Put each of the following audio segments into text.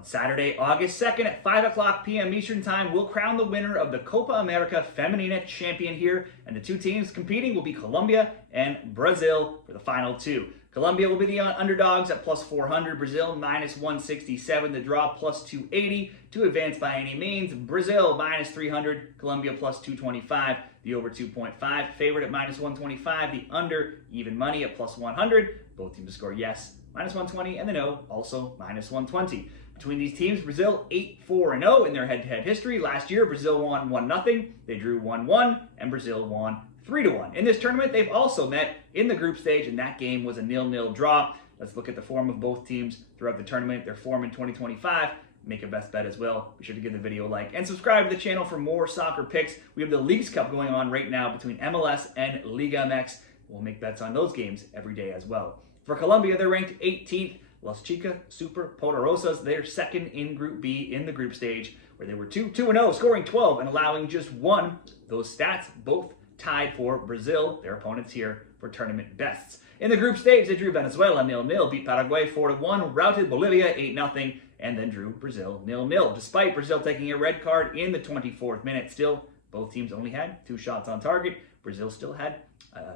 On Saturday, August 2nd at 5 o'clock p.m. Eastern Time, we'll crown the winner of the Copa America Femenina champion here, and the two teams competing will be Colombia and Brazil for the final two. Colombia will be the underdogs at plus 400, Brazil minus 167, the draw plus 280 to advance by any means. Brazil minus 300, Colombia plus 225, the over 2.5, favorite at minus 125, the under even money at plus 100, both teams to score yes, minus 120, and the no, also minus 120. Between these teams, Brazil 8-4-0 in their head-to-head history. Last year, Brazil won 1-0, they drew 1-1, and Brazil won 3-1. In this tournament, they've also met in the group stage, and that game was a 0-0 draw. Let's look at the form of both teams throughout the tournament, their form in 2025. Make a best bet as well. Be sure to give the video a like and subscribe to the channel for more soccer picks. We have the Leagues Cup going on right now between MLS and Liga MX. We'll make bets on those games every day as well. For Colombia, they're ranked 18th. Las Chicas Superpoderosas, they're second in Group B in the group stage, where they were 2-0, scoring 12 and allowing just 1. Those stats both tied for Brazil, their opponents here, for tournament bests. In the group stage, they drew Venezuela 0-0, beat Paraguay 4-1, routed Bolivia 8-0, and then drew Brazil 0-0. Despite Brazil taking a red card in the 24th minute, still, both teams only had 2 shots on target. Brazil still had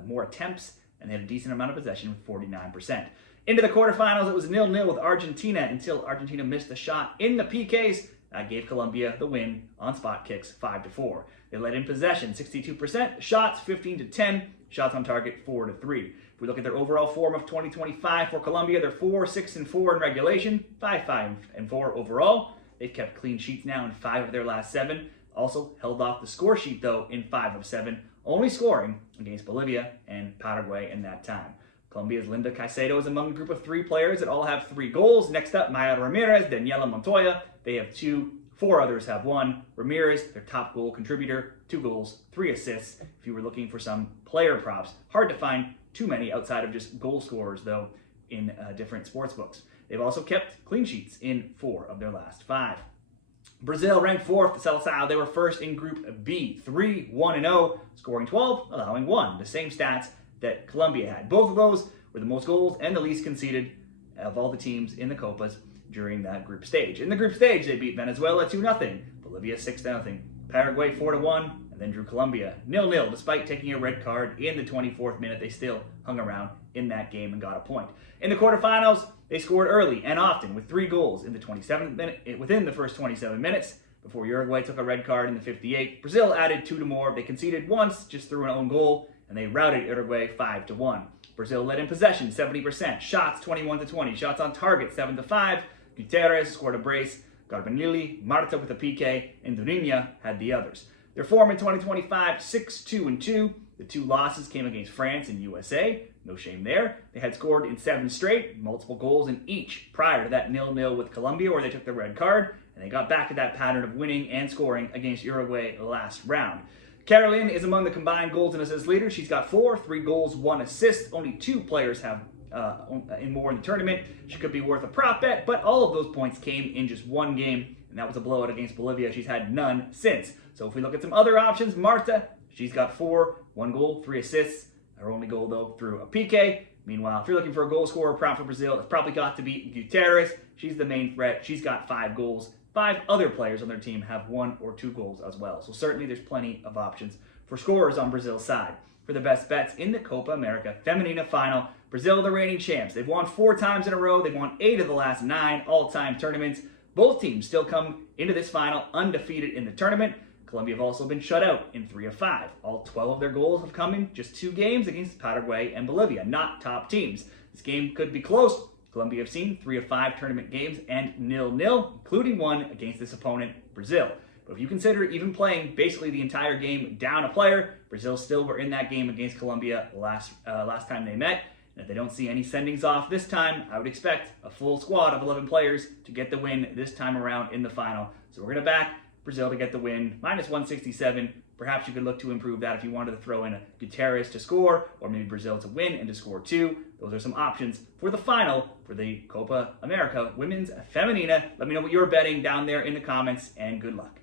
more attempts, and they had a decent amount of possession with 49%. Into the quarterfinals, it was 0-0 with Argentina until Argentina missed a shot in the PKs. That gave Colombia the win on spot kicks 5-4. They led in possession 62%, shots 15-10, shots on target 4-3. If we look at their overall form of 2025 for Colombia, they're 4-6-4 in regulation, 5-5-4 overall. They've kept clean sheets now in 5 of their last 7. Also held off the score sheet though in 5 of 7, only scoring against Bolivia and Paraguay in that time. Colombia's Linda Caicedo is among a group of 3 players that all have 3 goals. Next up, Maya Ramirez, Daniela Montoya. They have 2. 4 others have 1. Ramirez, their top goal contributor, 2 goals, 3 assists. If you were looking for some player props, hard to find too many outside of just goal scorers, though, in different sports books. They've also kept clean sheets in 4 of their last 5. Brazil ranked 4th, the Selecao. They were first in Group B, 3-1-0, scoring 12, allowing 1. The same stats that Colombia had. Both of those were the most goals and the least conceded of all the teams in the Copas during that group stage. In the group stage, they beat Venezuela 2-0, Bolivia 6-0, Paraguay 4-1, and then drew Colombia 0-0. Despite taking a red card in the 24th minute, they still hung around in that game and got a point. In the quarterfinals, they scored early and often with 3 goals in the 27th minute, within the first 27 minutes, before Uruguay took a red card in the 58th. Brazil added 2 more. They conceded once, just through an own goal, and they routed Uruguay 5-1. Brazil led in possession 70%, shots 21-20, shots on target 7-5. Gutierrez scored a brace, Garbanilli, Marta with a PK, and Durinha had the others. Their form in 2025, 6-2-2. The 2 losses came against France and USA. No shame there. They had scored in 7 straight, multiple goals in each prior to that 0-0 with Colombia, where they took the red card, and they got back to that pattern of winning and scoring against Uruguay last round. Carolyn is among the combined goals and assists leaders. She's got 4, 3 goals, 1 assist. Only 2 players have more in the tournament. She could be worth a prop bet, but all of those points came in just 1 game, and that was a blowout against Bolivia. She's had none since. So if we look at some other options, Marta, she's got 4, 1 goal, 3 assists. Her only goal, though, through a PK. Meanwhile, if you're looking for a goal scorer prop for Brazil, it's probably got to be Gutierrez. She's the main threat. She's got 5 goals. 5 other players on their team have 1 or 2 goals as well. So certainly there's plenty of options for scorers on Brazil's side. For the best bets in the Copa America Femenina final, Brazil are the reigning champs. They've won 4 times in a row. They've won 8 of the last 9 all-time tournaments. Both teams still come into this final undefeated in the tournament. Colombia have also been shut out in 3 of 5. All 12 of their goals have come in just 2 games against Paraguay and Bolivia, not top teams. This game could be close. Colombia have seen 3 of 5 tournament games and 0-0, including 1 against this opponent, Brazil. But if you consider even playing basically the entire game down a player, Brazil still were in that game against Colombia last time they met. And if they don't see any sendings off this time, I would expect a full squad of 11 players to get the win this time around in the final. So we're going to back Brazil to get the win, minus 167. Perhaps you could look to improve that if you wanted to throw in a Gutierrez to score, or maybe Brazil to win and to score 2. Those are some options for the final for the Copa America Women's Femenina. Let me know what you're betting down there in the comments, and good luck.